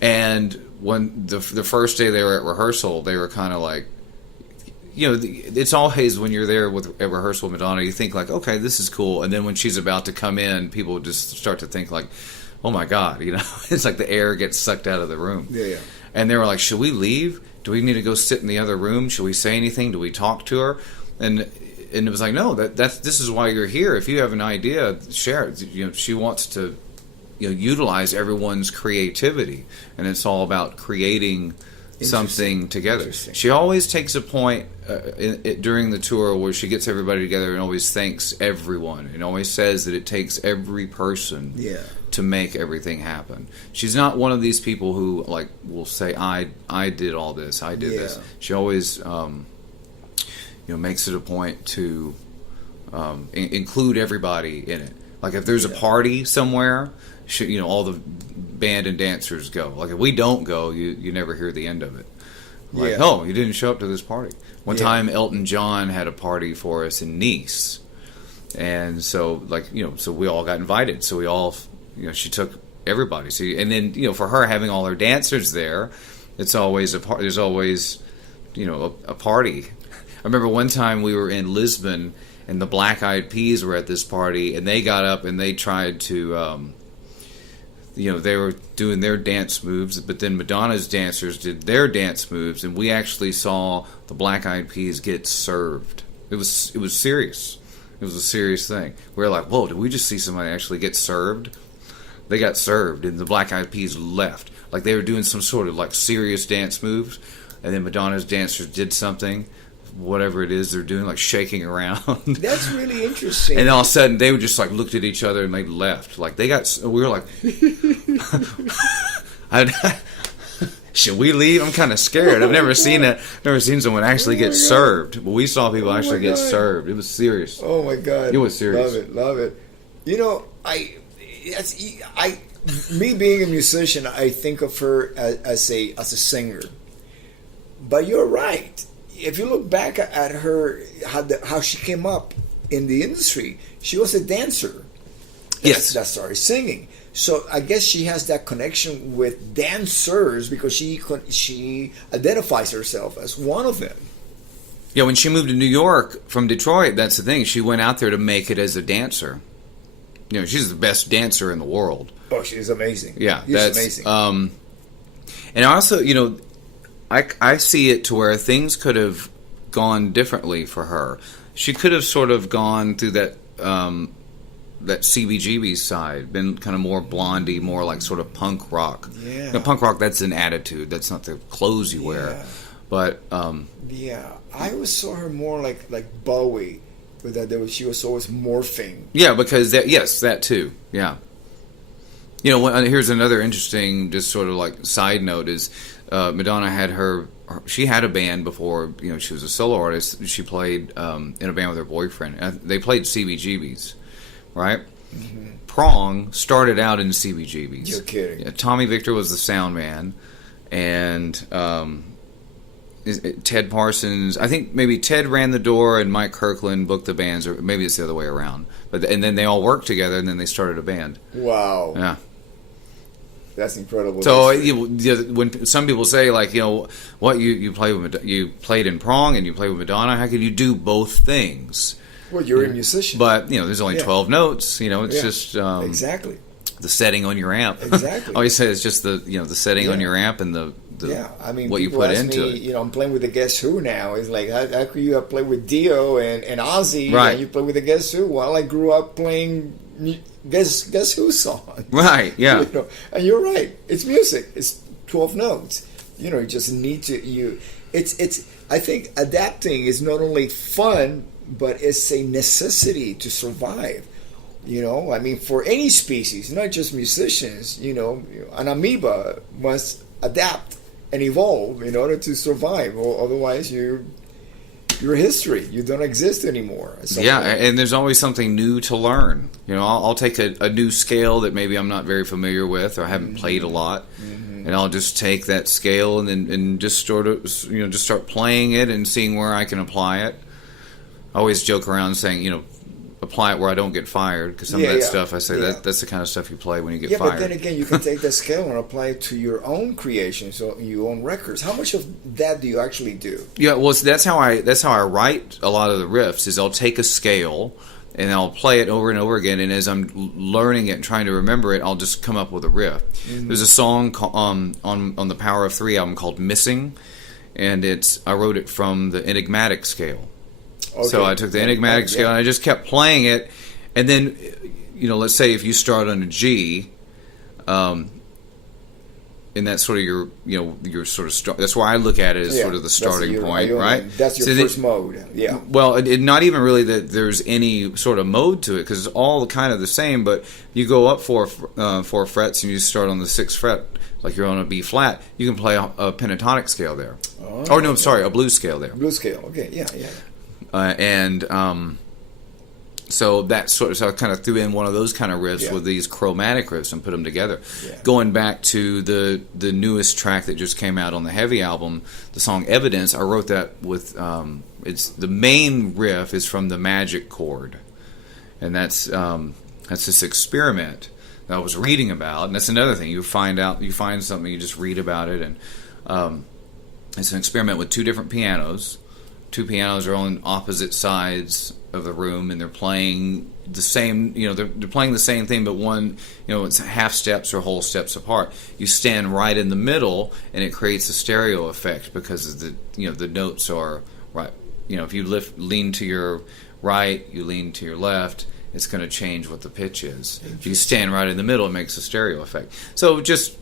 And when the first day they were at rehearsal, they were kind of like, it's always when you're there at rehearsal with Madonna, you think like, okay, this is cool. And then when she's about to come in, people just start to think like, oh my God, it's like the air gets sucked out of the room. Yeah. And they were like, should we leave? Do we need to go sit in the other room? Should we say anything? Do we talk to her? And it was like, no, this is why you're here. If you have an idea, share it. She wants to utilize everyone's creativity, and it's all about creating something together. She always takes a point during the tour where she gets everybody together and always thanks everyone, and always says that it takes every person to make everything happen. She's not one of these people who like will say, I did all this, I did this. She always makes it a point to include everybody in it. Like if there's a party somewhere, all the band and dancers go. Like if we don't go, you never hear the end of it. Like, no, you didn't show up to this party. One time Elton John had a party for us in Nice. And so so we all got invited. So we all, she took everybody. So, and then, for her having all her dancers there, it's always there's always, a party. I remember one time we were in Lisbon and the Black Eyed Peas were at this party, and they got up and they tried to, they were doing their dance moves, but then Madonna's dancers did their dance moves, and we actually saw the Black Eyed Peas get served. It was serious. It was a serious thing. We were like, whoa, did we just see somebody actually get served? They got served, and the Black Eyed Peas left. Like they were doing some sort of like serious dance moves, and then Madonna's dancers did something, whatever it is they're doing, like shaking around. That's really interesting. And all of a sudden they were just like looked at each other and they left. Like we were like, should we leave? I'm kind of scared. I've never seen someone actually get served, but we saw people actually get served. It was serious. Oh my God, it was serious. Love it. Me being a musician, I think of her as a singer. But you're right. If you look back at her, how she came up in the industry, she was a dancer. That started singing. So I guess she has that connection with dancers because she identifies herself as one of them. Yeah, when she moved to New York from Detroit, that's the thing. She went out there to make it as a dancer. She's the best dancer in the world. Oh, she's amazing. Yeah, that's amazing. And also, I see it to where things could have gone differently for her. She could have sort of gone through that CBGB side, been kind of more blondie, more like sort of punk rock. Yeah. Punk rock, that's an attitude. That's not the clothes you wear. But I always saw her more like Bowie, with that she was always morphing. Yeah, because that too. Yeah. Here's another interesting, just sort of like side note is. Madonna had she had a band before, she was a solo artist. She played in a band with her boyfriend. They played CBGBs, right? Mm-hmm. Prong started out in CBGBs. You're kidding. Yeah, Tommy Victor was the sound man, and Ted Parsons, I think maybe Ted ran the door and Mike Kirkland booked the bands, or maybe it's the other way around. And then they all worked together, and then they started a band. Wow. Yeah. That's incredible. So when some people say like, what you played in Prong and you played with Madonna, how could you do both things? Well, you're a musician, but there's only 12 notes. It's just exactly the setting on your amp. Exactly. I always say it's just the setting on your amp and the what you put into it. I'm playing with the Guess Who now. It's like how could you play with Dio and Ozzy? Right. And you play with the Guess Who? Well, I grew up playing Guess Who song. Right, yeah. And you're right. It's music. It's 12 notes. You just need to I think adapting is not only fun, but it's a necessity to survive. For any species, not just musicians, an amoeba must adapt and evolve in order to survive, or otherwise you're history. You don't exist anymore. Yeah, and there's always something new to learn. I'll take a new scale that maybe I'm not very familiar with or I haven't played a lot, and I'll just take that scale and just sort of just start playing it and seeing where I can apply it. I always joke around saying apply it where I don't get fired, because some of that stuff I say that's the kind of stuff you play when you get fired. But then again, you can take that scale and apply it to your own creations or your own records. How much of that do you actually do? Yeah, well, so that's how I write a lot of the riffs. Is I'll take a scale and I'll play it over and over again, and as I'm learning it and trying to remember it, I'll just come up with a riff. Mm-hmm. There's a song on the Power of Three album called "Missing," and I wrote it from the enigmatic scale. Okay. So I took the enigmatic scale and I just kept playing it, and then, let's say if you start on a G, and that's sort of your sort of start. That's why I look at it as sort of the starting point, right? That's your first mode. Yeah. Well, not even really that there's any sort of mode to it, because it's all kind of the same. But you go up four frets and you start on the 6th fret, like you're on a B flat. You can play a pentatonic scale there. Oh, no, I'm sorry, a blues scale there. Blues scale. Okay. Yeah. So that so I kind of threw in one of those kind of riffs with these chromatic riffs and put them together. Yeah. Going back to the newest track that just came out on the Heavy album, the song "Evidence," I wrote that with it's the main riff is from the magic chord, and that's this experiment that I was reading about, and that's another thing you find something, you just read about it, and it's an experiment with 2 different pianos. 2 pianos are on opposite sides of the room, and they're playing the same. They're playing the same thing, but one, it's half steps or whole steps apart. You stand right in the middle, and it creates a stereo effect because the notes are right. If you lean to your right, you lean to your left, it's going to change what the pitch is. If you stand right in the middle, it makes a stereo effect. So just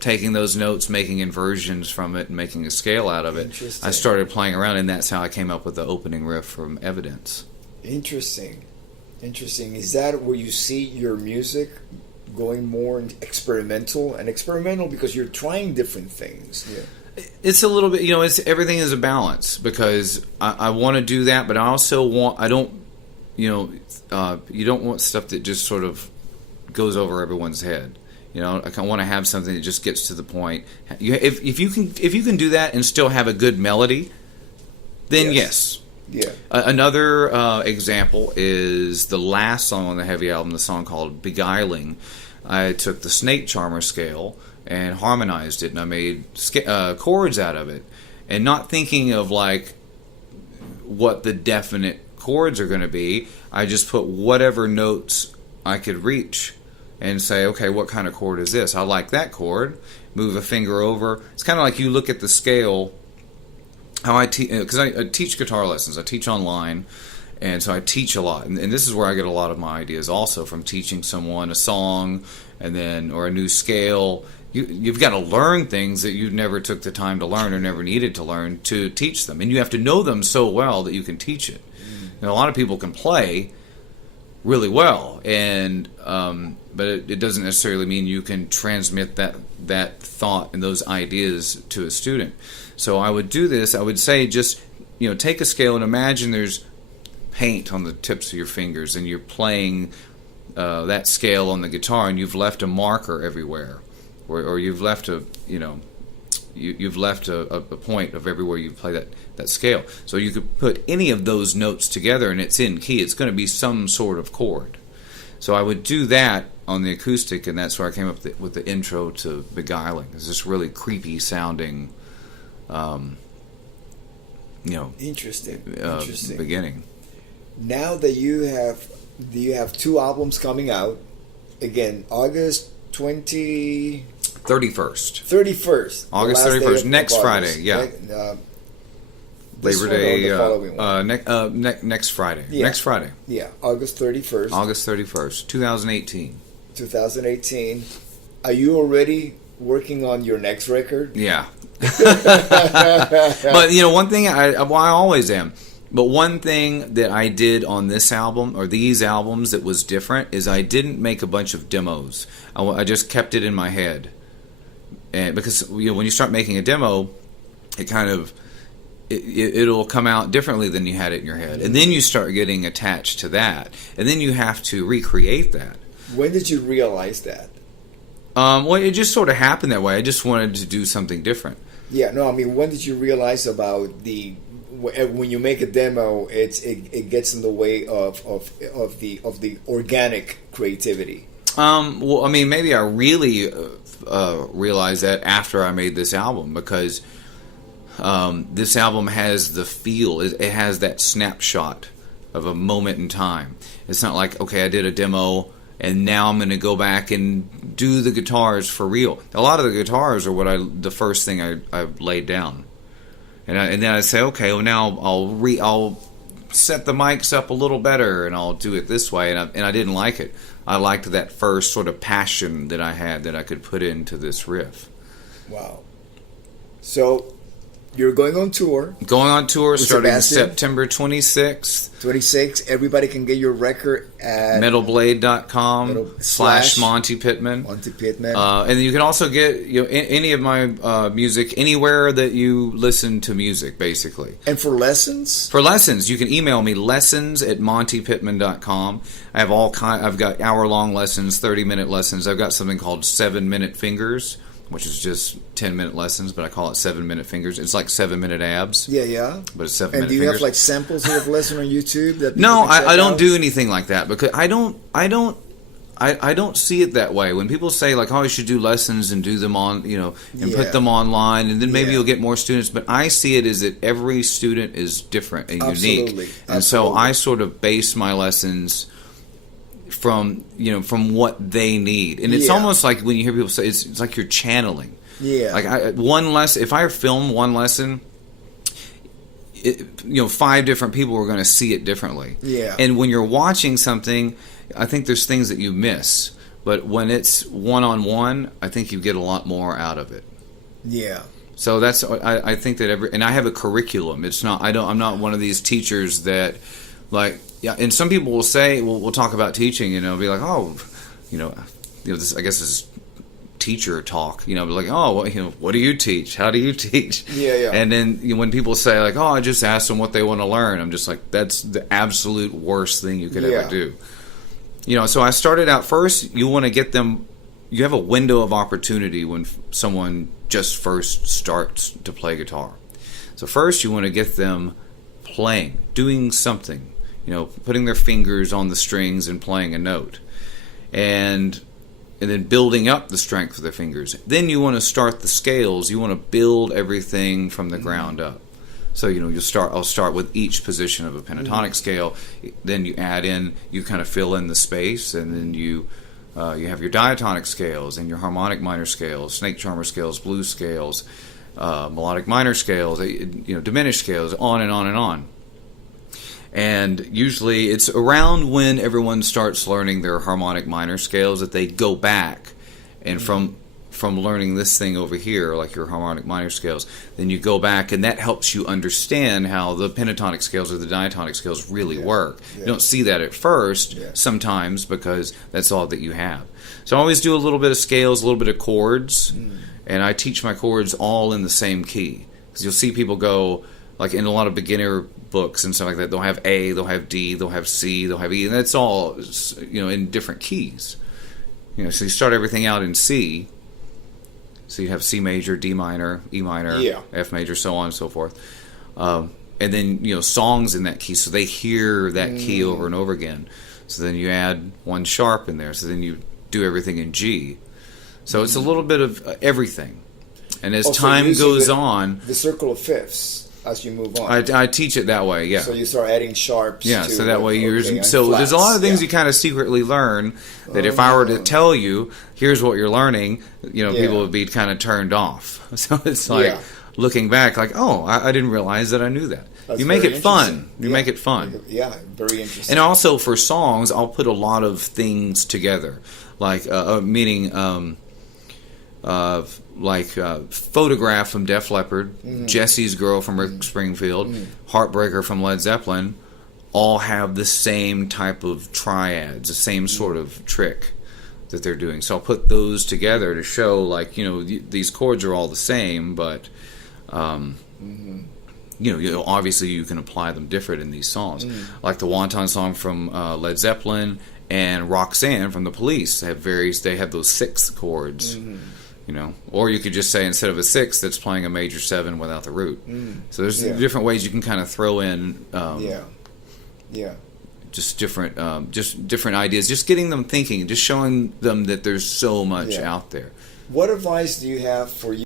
taking those notes, making inversions from it, and making a scale out of it. I started playing around, and that's how I came up with the opening riff from Evidence. Interesting. Is that where you see your music going more experimental? And experimental because you're trying different things. Yeah. It's a little bit, everything is a balance, because I want to do that, but I also you don't want stuff that just sort of goes over everyone's head. I want to have something that just gets to the point. If you can do that and still have a good melody, then yes. Yeah. Another example is the last song on the Heavy album, the song called "Beguiling." I took the Snake Charmer scale and harmonized it, and I made chords out of it, and not thinking of like what the definite chords are going to be. I just put whatever notes I could reach and say, okay, what kind of chord is this? I like that chord. Move a finger over. It's kind of like you look at the scale. How I teach, because I teach guitar lessons. I teach online, and so I teach a lot. And this is where I get a lot of my ideas also, from teaching someone a song or a new scale. You've got to learn things that you never took the time to learn or never needed to learn to teach them. And you have to know them so well that you can teach it. A lot of people can play really well, but it doesn't necessarily mean you can transmit that thought and those ideas to a student. So I would do this. I would say just take a scale and imagine there's paint on the tips of your fingers, and you're playing that scale on the guitar, and you've left a marker everywhere, or you've left you've left a point of everywhere you play that scale. So you could put any of those notes together, and it's in key. It's going to be some sort of chord. So I would do that on the acoustic, and that's where I came up with the intro to "Beguiling." It's this really creepy sounding, interesting beginning. Now that you have 2 albums coming out, again, August 31st. 31st. August 31st. Next Friday, yeah. Labor Day. Next Friday. Yeah. Next Friday. Yeah, August 31st. August 31st, 2018. 2018. Are you already working on your next record? Yeah. But one thing, I always am. But one thing that I did on this album, or these albums, that was different is I didn't make a bunch of demos. I just kept it in my head. And because when you start making a demo, it kind of it'll come out differently than you had it in your head, and then you start getting attached to that, and then you have to recreate that. When did you realize that? Well, it just sort of happened that way. I just wanted to do something different. Yeah, no, I mean, when did you realize about when you make a demo, it gets in the way of the organic creativity. Well, I mean, maybe I really realized that after I made this album, because this album has the feel. It has that snapshot of a moment in time. It's not like, okay, I did a demo and now I'm going to go back and do the guitars for real. A lot of the guitars are the first thing I laid down, and then I say, okay, well now I'll set the mics up a little better and I'll do it this way, and I didn't like it. I liked that first sort of passion that I had that I could put into this riff. Wow. So you're going on tour. Going on tour starting Sebastian. September 26th. 26. Everybody can get your record at metalblade.com/Monte Pittman. Monte Pittman. And you can also get any of my music anywhere that you listen to music, basically. And for lessons? For lessons, you can email me lessons@montepittman.com. I have I've got hour-long lessons, 30-minute lessons. I've got something called 7-minute fingers, which is just 10-minute lessons, but I call it 7-minute fingers. It's like 7-minute abs. Yeah. But it's 7-minute fingers. And do you have like samples of lesson on YouTube? No, I don't do anything like that, because I don't see it that way. When people say like, "Oh, you should do lessons and do them on, and put them online, and then maybe you'll get more students," but I see it as that every student is different and unique, and so I sort of base my lessons from what they need, and it's almost like when you hear people say it's like you're channeling. Yeah, like one lesson. If I film one lesson, 5 different people are going to see it differently. Yeah, and when you're watching something, I think there's things that you miss, but when it's one-on-one, I think you get a lot more out of it. Yeah. So that's I think that and I have a curriculum. It's not I'm not one of these teachers that like. Yeah, and some people will say, we'll talk about teaching, be like, oh, this, I guess this is teacher talk, be like, oh, what do you teach? How do you teach? Yeah. And then when people say like, oh, I just ask them what they want to learn, I'm just like, that's the absolute worst thing you could ever do. So I started out first, you want to get them, you have a window of opportunity when someone just first starts to play guitar. So first you want to get them playing, doing something. Putting their fingers on the strings and playing a note, and then building up the strength of their fingers. Then you want to start the scales. You want to build everything from the ground up. So I'll start with each position of a pentatonic scale. Then you add in, you kind of fill in the space, and then you have your diatonic scales and your harmonic minor scales, snake charmer scales, blues scales, melodic minor scales, diminished scales, on and on and on. And usually it's around when everyone starts learning their harmonic minor scales that they go back, and from learning this thing over here, like your harmonic minor scales, then you go back, and that helps you understand how the pentatonic scales or the diatonic scales really work. You don't see that at first sometimes, because that's all that you have. So I always do a little bit of scales, a little bit of chords, and I teach my chords all in the same key. Because you'll see people go, like in a lot of beginner books and stuff like that, they'll have A, they'll have D, they'll have C, they'll have E, and that's all in different keys. So you start everything out in C. So you have C major, D minor, E minor, F major, so on and so forth. And then songs in that key, so they hear that key over and over again. So then you add one sharp in there. So then you do everything in G. So it's a little bit of everything. And as time goes on, the circle of fifths. As you move on, I teach it that way. Yeah. So you start adding sharps. Yeah. So that way you're. So flats, there's a lot of things you kind of secretly learn that if I were to tell you, here's what you're learning, people would be kind of turned off. So it's like looking back, like, oh, I didn't realize that I knew that. You make it fun. You make it fun. Yeah, very interesting. And also for songs, I'll put a lot of things together, like meaning. Photograph from Def Leppard, Jesse's Girl from Rick Springfield, Heartbreaker from Led Zeppelin, all have the same type of triads, the same sort of trick that they're doing. So I'll put those together to show, like, these chords are all the same, but obviously you can apply them different in these songs. Like the Wonton song from Led Zeppelin and Roxanne from The Police they have those 6 chords. You know, or you could just say instead of a 6, that's playing a major 7 without the root. So there's different ways you can kind of throw in. Just different ideas. Just getting them thinking. Just showing them that there's so much out there. What advice do you have for you?